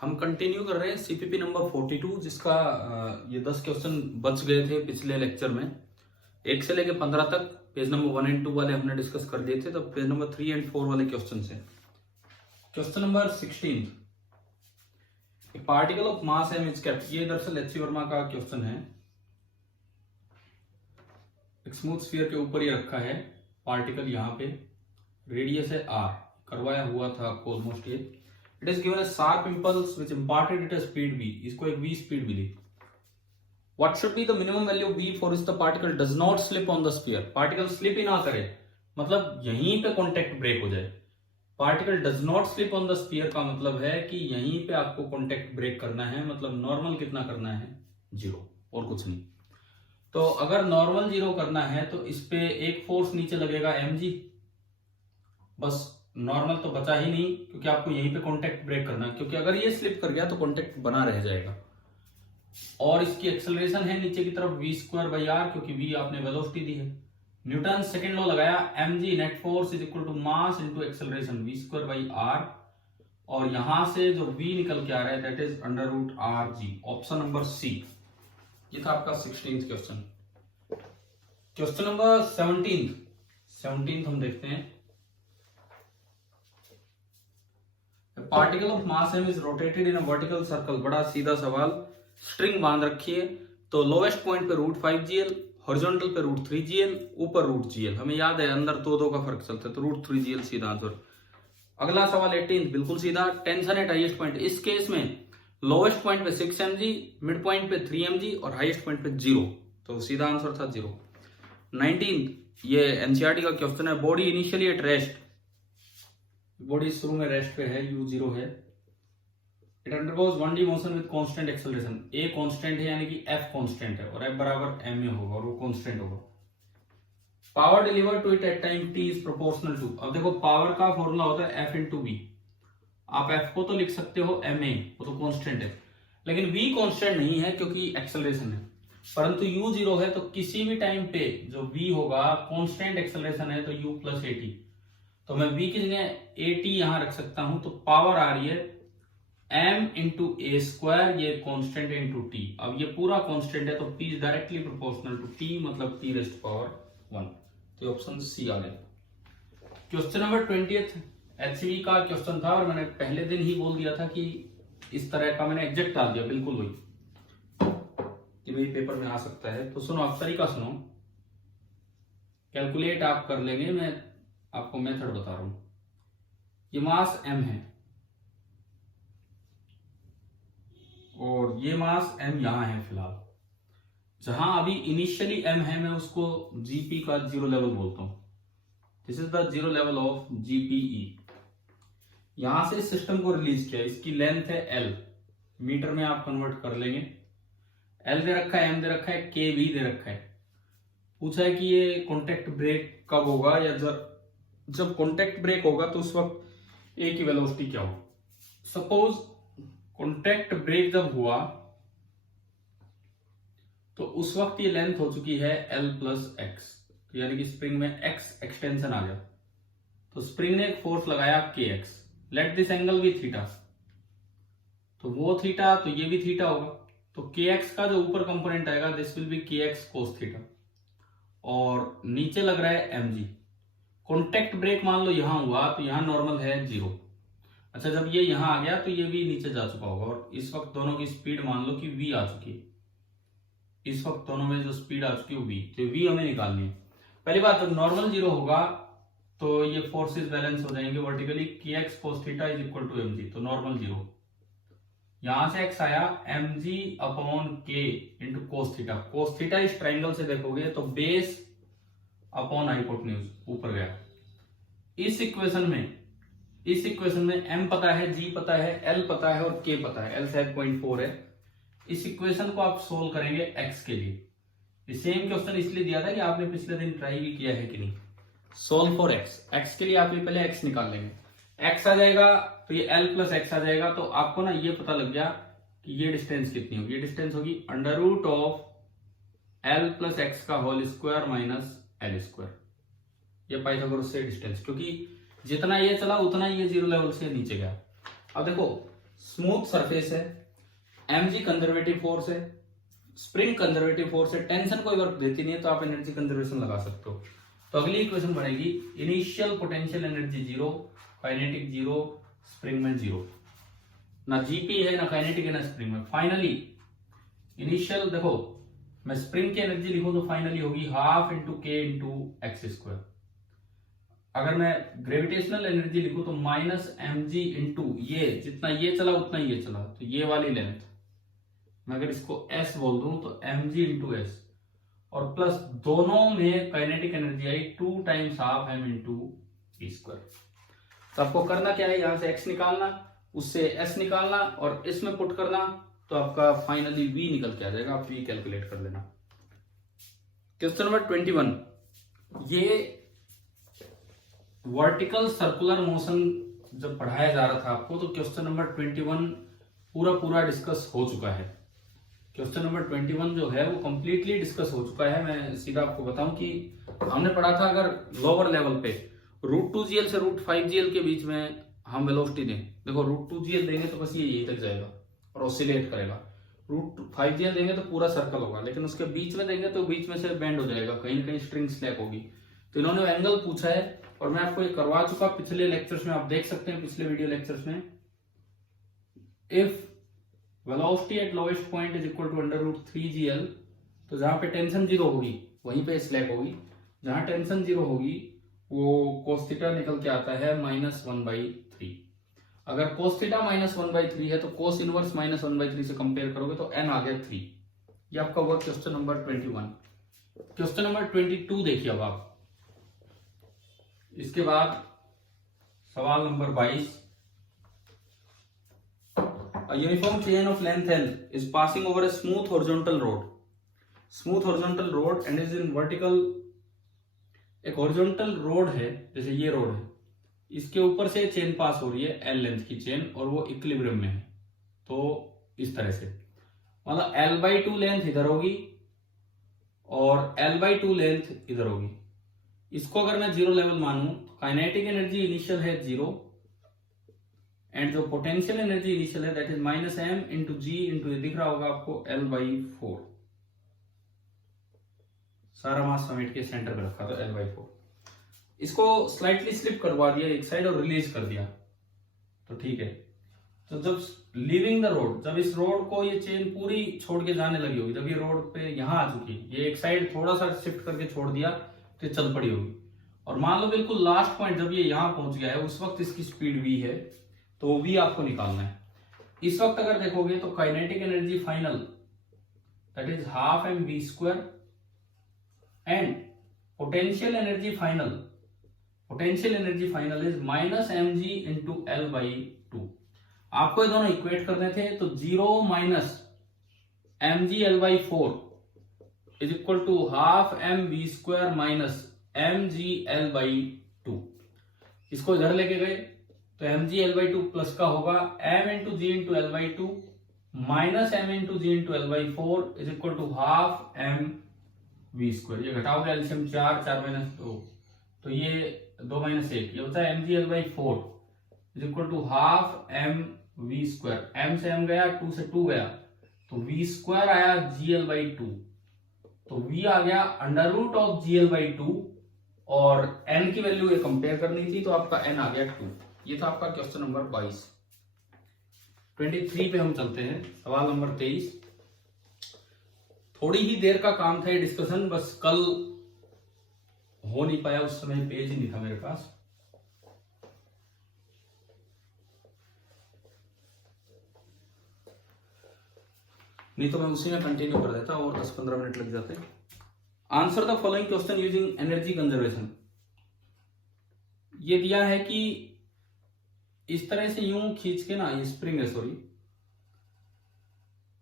हम कंटिन्यू कर रहे हैं सीपीपी नंबर 42 जिसका ये 10 क्वेश्चन बच गए थे पिछले लेक्चर में। 1 से लेके 15 तक पेज नंबर 1 एंड 2 वाले हमने डिस्कस कर दिए थे। तो पेज नंबर 3 एंड 4 वाले क्वेश्चन से question number 16, particle of mass M is kept. ये दरअसल एच वर्मा का क्वेश्चन है। एक स्मूथ स्फीयर के ऊपर ही रखा है पार्टिकल, यहाँ पे रेडियस है आर, करवाया हुआ था आपको ऑलमोस्ट ये। It is given a sharp impulse which imparted it speed v, इसको एक v स्पीड मिली। What should be the minimum value v for is the particle does not slip on the sphere. Particle slip ही ना करे, मतलब यहीं पे contact break हो जाए। Particle does not slip on the sphere का मतलब है कि यहीं पे आपको कॉन्टेक्ट ब्रेक करना है, मतलब नॉर्मल कितना करना है, 0 और कुछ नहीं। तो अगर नॉर्मल 0 करना है तो इस पे एक फोर्स नीचे लगेगा mg, बस नॉर्मल तो बचा ही नहीं क्योंकि आपको यहीं पे कॉन्टेक्ट ब्रेक करना है, क्योंकि अगर ये स्लिप कर गया तो कॉन्टेक्ट बना रह जाएगा। और इसकी एक्सेलरेशन है नीचे की तरफ v²/r, क्योंकि v आपने वेलोसिटी दी है। न्यूटन सेकंड लॉ लगाया, mg net force is equal to mass into acceleration v²/r, और यहां से जो v निकल के आ रहा है that is √rg, option number C. ये था आपका 16th क्वेश्चन। क्वेश्चन नंबर 17 हम देखते हैं। Particle of mass m is rotated in a vertical circle. बड़ा सीधा सवाल। स्ट्रिंग बांध रखी है, तो लोवेस्ट पॉइंट पे √5gl, हॉरिजॉन्टल पे √3gl, ऊपर √gl। हमें याद है अंदर दो का फर्क चलता है, तो √3gl सीधा आंसर। अगला सवाल 18 बिल्कुल सीधा। टेंशन एट हाईएस्ट पॉइंट, इस केस में लोवेस्ट पॉइंट पे 6 mg, मिड पॉइंट पे 3 mg और हाईएस्ट पॉइंट पे 0, तो सीधा आंसर था 0। 19 ये एनसीईआरटी का क्वेश्चन है। Body initially at rest, body शुरू में रेस्ट पे है, u0 है। It undergoes 1D motion with constant acceleration. a constant है यानी कि f कांस्टेंट है, और f बराबर m होगा और वो कांस्टेंट होगा। Power deliver to it at time t is proportional to. अब देखो पावर का फॉर्मूला होता है f इंटू v। आप f को तो लिख सकते हो ma, वो तो कांस्टेंट है, लेकिन v कांस्टेंट नहीं है क्योंकि एक्सेलरेशन है। परंतु u0 है, तो किसी भी टाइम पे जो v होगा कांस्टेंट एक्सेलरेशन है, तो u प्लस at, तो मैं v की जगह at यहां रख सकता हूं। तो पावर आ रही है m इंटू a², ये कांस्टेंट है, इंटू t। अब ये पूरा कांस्टेंट है, तो p is directly proportional to t, मतलब t⁻1। तो ऑप्शन सी आ गया। क्वेश्चन नंबर 20 एचवी का क्वेश्चन था, और मैंने पहले दिन ही बोल दिया था कि इस तरह का मैंने एग्जैक्ट डाल दिया, बिल्कुल वही कि भाई पेपर में आ सकता है। तो सुनो, आप तरीका सुनो, कैलकुलेट आप कर लेंगे, मैं आपको मेथड बता रहा हूं। ये मास m है और ये मास m यहां है फिलहाल। जहां अभी इनिशियली m है, मैं उसको gp का 0 लेवल बोलता हूं। This is the 0 level of gpe। यहां से सिस्टम को रिलीज किया, इसकी लेंथ है l, मीटर में आप कन्वर्ट कर लेंगे। l दे रखा है, m दे रखा है, k भी दे रखा है। पूछा है कि ये कॉन्टेक्ट ब्रेक कब होगा, या जब कॉन्टेक्ट ब्रेक होगा तो उस वक्त a की वेलोसिटी क्या हो। सपोज कॉन्टेक्ट ब्रेक जब हुआ तो उस वक्त ये लेंथ हो चुकी है l प्लस एक्स, यानी कि स्प्रिंग में x एक्सटेंशन आ गया। तो स्प्रिंग ने एक फोर्स लगाया kx, लेट दिस एंगल भी थीटा, तो वो थीटा, तो ये भी थीटा होगा। तो kx का जो ऊपर कंपोनेंट आएगा this will be kx cos theta, और नीचे लग रहा है mg। कॉन्टेक्ट ब्रेक मान लो यहां हुआ, तो यहां नॉर्मल है 0। अच्छा, जब ये यहां आ गया तो ये भी नीचे जा चुका होगा, और इस वक्त दोनों की स्पीड मान लो कि v आ चुकी है। इस वक्त दोनों में जो स्पीड आ चुकी है v, तो v हमें निकालनी है। पहली बात, जब नॉर्मल 0 होगा तो ये फोर्सेस बैलेंस हो जाएंगे vertically. kx cos theta is equal to mg, तो नॉर्मल 0। यहां से x आया mg upon k into cos theta. Cos theta इस ट्राइंगल से देखोगे तो बेस अपॉन हाइपोटेन्यूज ऊपर गया। इस इक्वेशन में m पता है, g पता है, l पता है और k पता है। l शायद 0.4 है। इस इक्वेशन को आप सोल्व करेंगे x के लिए। ये सेम क्वेश्चन इसलिए दिया था कि आपने पिछले दिन ट्राई भी किया है कि नहीं। सोल्व फॉर x के लिए आप ये पहले x निकाल लेंगे। x आ जाएगा तो ये l प्लस एक्स आ जाएगा। तो आपको ना ये पता लग गया कि ये डिस्टेंस कितनी होगी। ये डिस्टेंस होगी √ l प्लस एक्स का whole square minus l square. ये पाइथागोरस से डिस्टेंस, क्योंकि जितना ये चला उतना ये 0 लेवल से नीचे गया। अब देखो स्मूथ सरफेस है, mg कंजर्वेटिव फोर्स है, स्प्रिंग कंजर्वेटिव फोर्स है, टेंशन कोई वर्क देती नहीं है, तो आप एनर्जी कंजर्वेशन लगा सकते हो। तो अगली इक्वेशन बनेगी initial potential energy zero, kinetic zero, spring में जीरो, ना जीपी है ना काइनेटिक है ना स्प्रिंग में। फाइनली इनिशियल देखो, मैं स्प्रिंग की एनर्जी लिखूं तो फाइनली होगी हाफ इंटू के इंटू एक्स स्क्वायर। अगर मैं ग्रेविटेशनल एनर्जी लिखूं तो माइनस एम जी इंटू ये, जितना ये चला उतना ये चला, तो ये वाली लेंथ, मैं अगर इसको एस बोल दूं तो एम जी इंटू एस, और प्लस दोनों में काइनेटिक एनर्जी आई 2 times half M into we square. तो आपको करना क्या है, यहां से एक्स निकालना, उससे एस निकालना और इसमें पुट करना, तो आपका फाइनली वी निकल के आ जाएगा। आप वी कैलकुलेट कर लेना। क्वेश्चन नंबर 21, ये वर्टिकल सर्कुलर मोशन जब पढ़ाया जा रहा था आपको, तो क्वेश्चन नंबर 21 पूरा डिस्कस हो चुका है। क्वेश्चन नंबर 21 जो है वो कंप्लीटली डिस्कस हो चुका है। मैं सीधा आपको बताऊं कि हमने पढ़ा था, अगर लोअर लेवल पे √2gl से √5gl के बीच में हम वेलोसिटी दें, देखो √2gl देंगे तो बस ये यही तक जाएगा और ऑसिलेट करेगा, √5gl देंगे तो पूरा सर्कल होगा, लेकिन उसके बीच में देंगे तो बीच में से बेंड हो जाएगा, कहीं ना कहीं स्ट्रिंग स्नैप होगी। तो इन्होंने एंगल पूछा है और मैं आपको ये करवा चुका पिछले लेक्चर्स में, आप देख सकते हैं पिछले वीडियो लेक्चर्स में। If velocity at lowest point is equal to √3gl, तो जहां पे टेंशन जीरो होगी वहीं पे स्लैप होगी, जहां टेंशन जीरो होगी वो cos थीटा निकल के आता है -1/3। अगर cos थीटा -1/3 है तो cos इनवर्स -1/3 से कंपेयर करोगे तो n आ गया 3। ये आपका हुआ क्वेश्चन नंबर 21। क्वेश्चन नंबर 22 देखिए अब आप। इसके बाद सवाल number 22, A uniform chain of length L is passing over a smooth horizontal road. Smooth horizontal road and is in vertical. एक horizontal road है, जैसे ये रोड है, इसके ऊपर से चेन पास हो रही है L लेंथ की चेन, और वो इक्विलिब्रियम में है। तो इस तरह से मतलब L/2 लेंथ इधर होगी और L/2 लेंथ इधर होगी। इसको अगर मैं जीरो लेवल मानूं तो काइनेटिक एनर्जी इनिशियल है जीरो, एंड जो पोटेंशियल एनर्जी इनिशियल है that is -m into G into, ये दिख रहा होगा आपको L/4, सारा मास समेट के सेंटर पे रखा था L/4। इसको स्लाइटली स्लिप करवा दिया एक साइड और रिलीज कर दिया, तो ठीक है। तो जब लीविंग द रोड, जब इस रोड को ये चेन पूरी छोड़ के जाने लगी होगी, जब ये रोड पे यहां आ चुकी, ये एक साइड थोड़ा सा शिफ्ट करके छोड़ दिया तो चल पड़ी होगी, और मान लो बिल्कुल लास्ट पॉइंट जब ये यहां पहुंच गया है उस वक्त इसकी स्पीड v है, तो v आपको निकालना है। इस वक्त अगर देखोगे तो kinetic energy final that is half M V square, and potential energy final is -mg into L/2। आपको ये दोनों इक्वेट करने थे, तो 0 minus mg L/4 is equal to half M V square minus mg L/2। इसको इधर लेके गए तो mg L/2 प्लस का होगा m into G into L/2 minus m into G into L/4 is equal to half M V square. ये घटाओगे LCM 4 -2, तो ये 2 - 1, ये बचा mg L/4 is equal to half M V square. m से m गया, 2 से 2 गया, तो v स्क्वायर आया g L/2, तो v आ गया √g L/2, और n की वैल्यू ये कंपेयर करनी थी, तो आपका n आ गया 2। ये था आपका क्वेश्चन नंबर 22। 23 पे हम चलते हैं, सवाल नंबर 23। थोड़ी ही देर का काम था ये डिस्कशन, बस कल हो नहीं पाया, उस समय पेज ही नहीं था मेरे पास। नहीं तो मैं उसी में कंटिन्यू कर देता और 10-15 मिनट लग जाते। Answer the following question using energy conservation. ये दिया है कि इस तरह से यूं खींच के ना, ये स्प्रिंग है, सॉरी,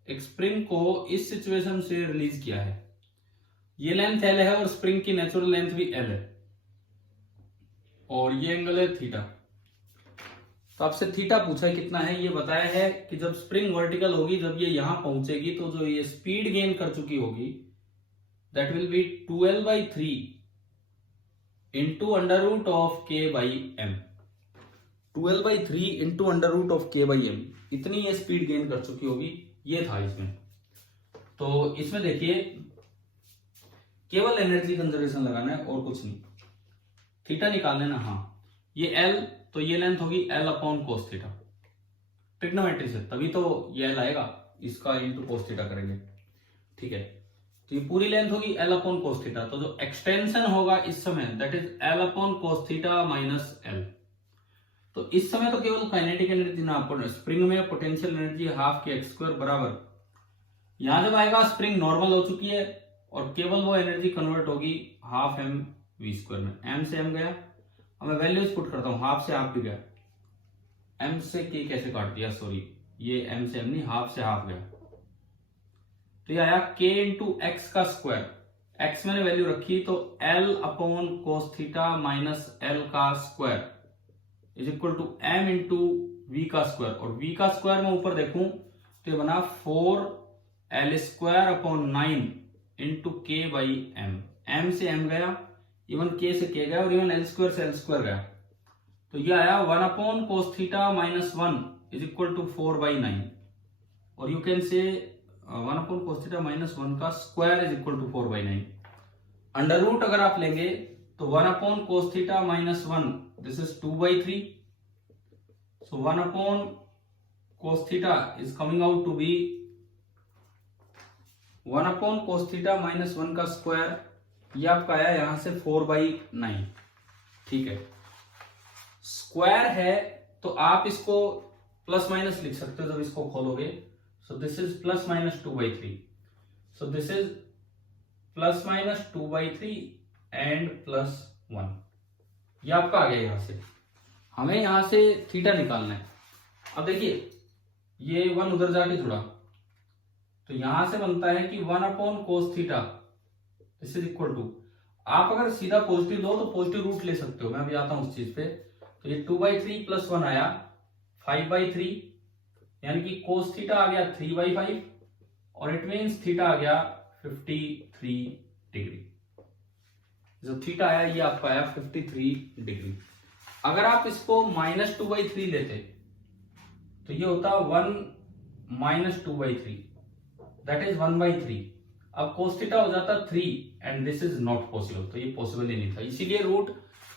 एक स्प्रिंग को इस सिचुएशन से रिलीज किया है। ये लेंथ L है और स्प्रिंग की नेचुरल लेंथ भी L है, और ये एंगल है थीटा। तो आपसे थीटा पूछा है कितना है, ये बताया है कि जब स्प्रिंग वर्टिकल होगी, जब ये यहां पहुंचेगी, तो जो ये स्पीड गेन कर चुकी होगी that will be 2L/3 into √k/m। 12/3 into under root of k/m, इतनी ये स्पीड गेन कर चुकी होगी, ये था इसमें। तो इसमें देखिए केवल एनर्जी कंजर्वेशन लगाना है और कुछ नहीं, थीटा निकाल लेना। हाँ ये L, तो ये लेंथ होगी L upon cos theta, trigonometry से, तभी तो ये L आएगा, इसका इंटू कोस थीटा करेंगे, ठीक है। तो ये पूरी लेंथ होगी L अपॉन कोस थीटा, तो जो एक्सटेंशन होगा इस समय that is L upon cos theta minus L। तो इस समय तो केवल काइनेटिक एनर्जी ना, स्प्रिंग में पोटेंशियल एनर्जी हाफ के एक्स स्क्वायर बराबर, यहां जब आएगा स्प्रिंग नॉर्मल हो चुकी है और केवल वो एनर्जी कन्वर्ट होगी हाफ एम वी स्क्वायर में, एम से एम गया, अब मैं वैल्यूज पुट करता हूं, हाफ से हाफ भी गया, एम से के कैसे काट दिया, सॉरी ये एम से एम नहीं, हाफ से हाफ गया, तो ये आया k इंटू एक्स का स्क्वायर, x मैंने वैल्यू रखी तो L upon cos theta minus L का square is equal to m into V का स्क्वायर, और v का स्क्वायर मैं ऊपर देखूं तो ये बना 4L square upon 9 into k by m, m से m गया, इवन k से k गया और इवन L स्क्वायर से L स्क्वायर गया, तो ये आया 1 upon cos theta minus 1 is equal to 4/9, और you can say 1 upon cos theta minus 1 का square is equal to 4/9। Under root अगर आप लेंगे तो 1 upon cos theta minus 1 this is 2/3, so 1 upon cos theta is coming out to be 1 upon cos theta minus 1 का square, ये आपका आया यहां से 4/9, ठीक है। स्क्वायर है तो आप इसको प्लस माइनस लिख सकते हो जब इसको खोलोगे, so this is plus minus 2/3, so this is plus minus 2/3 and plus 1, ये आपका आ गया यहां से, हमें यहां से थीटा निकालना है। अब देखिए ये 1 उधर जाके जुड़ा, तो यहां से बनता है कि 1 upon cos theta this is equal to, आप अगर सीधा पॉजिटिव लो तो पॉजिटिव रूट ले सकते हो, मैं अभी आता हूं उस चीज पे, तो ये 2/3 प्लस 1 आया 5/3, यानी कि कोस थीटा आ गया 3/5 और इट मीन्स थीटा आ गया 53 डिग्री, जो थीटा आया ये आपका आया 53 डिग्री। अगर आप इसको माइनस 2/3 लेते तो ये होता 1 माइनस 2/3 दैट इज 1/3, अब कोस थीटा हो जाता 3 and this is not possible, तो ये पॉसिबल ही नहीं था, इसीलिए रूट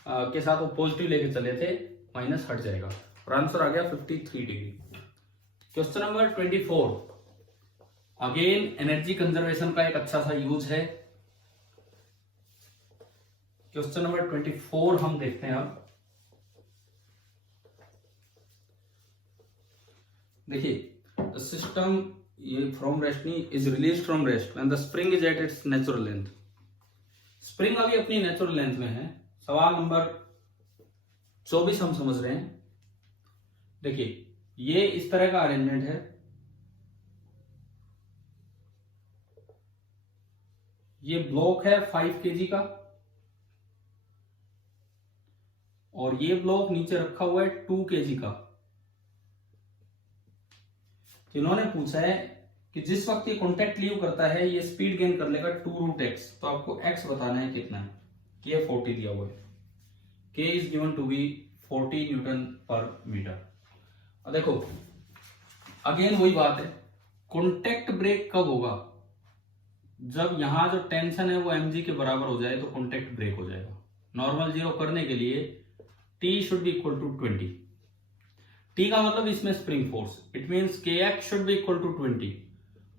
के साथ वो पॉजिटिव लेके चले थे, माइनस हट जाएगा और आंसर आ गया 53 degree. Question number 24, again energy conservation का एक अच्छा सा यूज है। क्वेश्चन नंबर 24 हम देखते हैं। अब देखिए सिस्टम ये फ्रॉम रेस्ट नहीं is release from rest when the spring is at its natural length, spring अभी अपनी नेचुरल लेंथ में है। सवाल नंबर 24 हम समझ रहे हैं। देखिए ये इस तरह का अरेंजमेंट है, ये ब्लॉक है 5 kg का और ये ब्लॉक नीचे रखा हुआ है 2 kg का। इन्होंने पूछा है कि जिस वक्त ये कॉन्टेक्ट लीव करता है ये स्पीड गेन कर लेगा 2√x, तो आपको x बताना है कितना है, k 40 दिया हुआ है, k is given to be 40 newton पर मीटर। अब देखो अगेन वही बात है, कॉन्टेक्ट ब्रेक कब होगा, जब यहां जो टेंशन है वो mg के बराबर हो जाए तो कॉन्टेक्ट ब्रेक हो जाएगा। नॉर्मल जीरो करने के लिए t should be equal to 20, t का मतलब इसमें spring force, it means kx should be equal to 20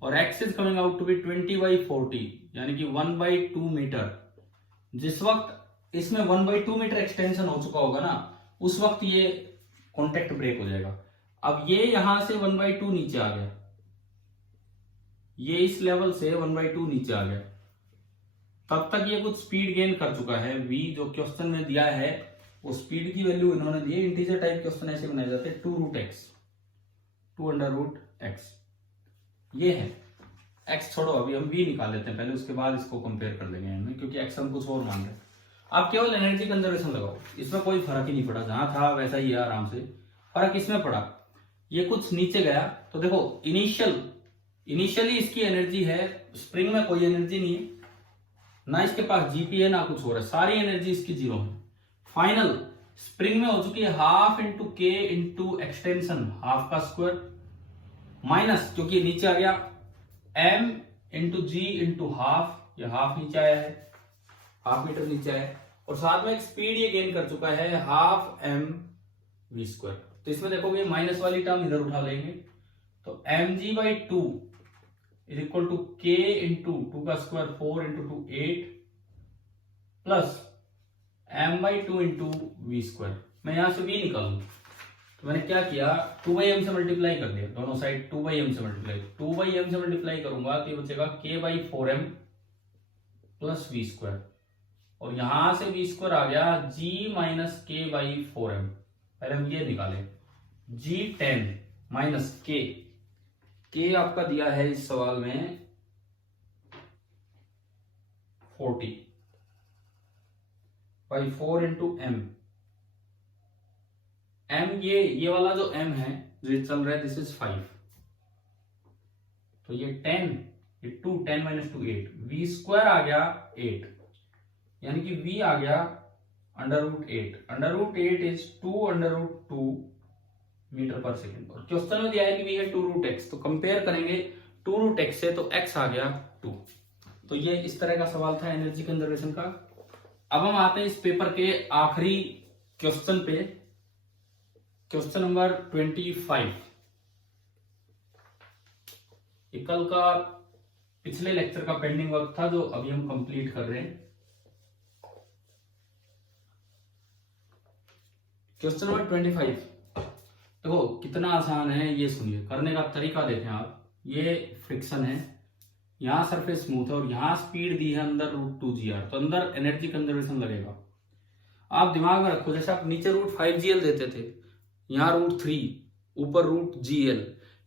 और x is coming out to be 20/40 यानी कि 1/2 मीटर। जिस वक्त इसमें 1/2 मीटर एक्सटेंशन हो चुका होगा ना उस वक्त ये कॉन्टेक्ट ब्रेक हो जाएगा। अब ये यहां से 1/2 नीचे आ गया, ये इस लेवल से 1/2 नीचे आ गया, तब तक ये कुछ स्पीड गेन कर चुका है। v जो क्वेश्चन में दिया है वो स्पीड की वैल्यू इन्होंने दी है, इंटीजर टाइप क्वेश्चन ऐसे बनाए जाते हैं 2√x, 2√x ये है। x छोड़ो अभी हम v निकाल लेते हैं पहले, उसके बाद इसको कंपेयर कर लेंगे हमें, क्योंकि x हम कुछ और मान रहे हैं। आप केवल एनर्जी कंजर्वेशन लगाओ, इसमें कोई फर्क ही नहीं पड़ा, जहां था वैसा ही है, आराम से। फर्क इसमें पड़ा, ये कुछ नीचे गया तो देखो इनिशियली इसकी एनर्जी है, स्प्रिंग में कोई एनर्जी नहीं है, ना इसके पास जीपी है ना कुछ हो रहा है, सारी एनर्जी इसकी जीरो है। फाइनल स्प्रिंग में हो चुकी है हाफ इंटू के इंटू एक्सटेंशन हाफ का स्क्वायर माइनस, क्योंकि नीचे आ गया m into G into half, ये हाफ नीचे आया है, हाफ मीटर नीचे आया है, और साथ में एक स्पीड ये गेन कर चुका है हाफ m v स्क्वायर। तो इसमें देखोगे माइनस वाली टर्म इधर उठा लेंगे, तो mg by 2 is equal to k into 2 का square 4 into 2 8 plus m by 2 into we square. मैं यहां से v निकालू तो मैंने क्या किया 2/m से मल्टीप्लाई कर दिया, दोनों साइड 2/m से मल्टीप्लाई, 2/m से मल्टीप्लाई करूंगा तो ये बचेगा k by 4m plus v square, और यहां से वी स्क्वायर आ गया g माइनस के बाई 4m। पहले हम ये निकाले g 10 माइनस k आपका दिया है इस सवाल में 40 बाई 4 इंटू m, ये वाला जो m है जो ये चल रहा है दिस इज 5, तो ये 10 ये 2 10 माइनस 2 8, वी स्क्वायर आ गया 8, यानी कि v आ गया under root 8 is 2 under root 2 metre पर सेकेंड। और क्वेश्चन में दिया है कि v है 2 रूट x, तो कंपेयर करेंगे 2 रूट x से, तो x आ गया 2। तो ये इस तरह का सवाल था एनर्जी कंजर्वेशन का। अब हम आते हैं इस पेपर के आखिरी क्वेश्चन पे, क्वेश्चन नंबर 25। ये कल का पिछले लेक्चर का पेंडिंग वर्क था जो अभी हम कंप्लीट कर रहे हैं। क्वेश्चन नंबर 25 देखो कितना आसान है, ये सुनिए, करने का तरीका देखें आप। ये फ्रिक्शन है, यहां सरफेस स्मूथ है और यहां स्पीड दी है अंदर √2gr, तो अंदर एनर्जी कंजर्वेशन लगेगा। आप दिमाग में रखो, जैसे आप नीचे √5gl देते थे, यहाँ √3 ऊपर √gl,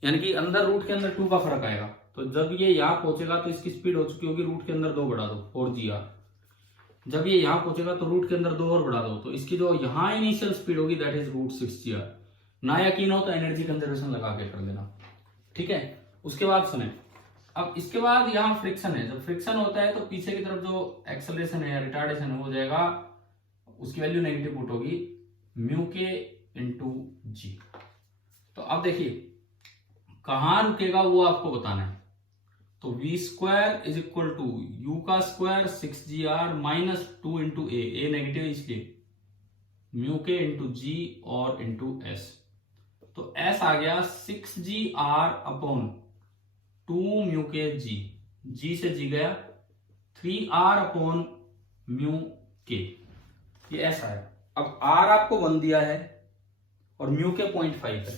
यानी कि अंदर रूट के अंदर 2 का फर्क आएगा। तो जब ये यहाँ पहुंचेगा तो इसकी स्पीड हो चुकी होगी रूट के अंदर 2 बढ़ा दो 4gr, जब ये यहाँ पहुंचेगा तो रूट के अंदर 2 और बढ़ा दो, तो इसकी जो यहाँ इनिशियल स्पीड होगी दैट इज √6gr। ना यकीन हो तो एनर्जी कंजर्वेशन लगा के कर देना, ठीक है। उसके बाद सुने, अब इसके बाद यहाँ फ्रिक्शन है, जब फ्रिक्शन होता है तो पीछे की तरफ जो एक्सेलरेशन है या रिटार्डेशन है हो जाएगा, उसकी वैल्यू नेगेटिव पुट होगी म्यू के इंटू जी। तो अब देखिए कहां रुकेगा वो आपको बताना है। तो v square is equal to u का square 6gr minus 2 into a negative इसलिए म्यू के इंटू जी और इंटू एस। तो एस आ गया 6gr अपॉन 2 म्यू के जी से जी गया 3r अपॉन म्यू के, ये एस आया। अब r आपको 1 दिया है और म्यू के 0.5 है,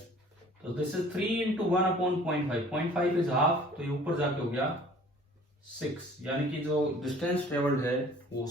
तो this is 3 into 1 upon 0.5 is half, तो ये ऊपर जाके हो गया 6, यानी कि जो डिस्टेंस ट्रेवल्ड है वो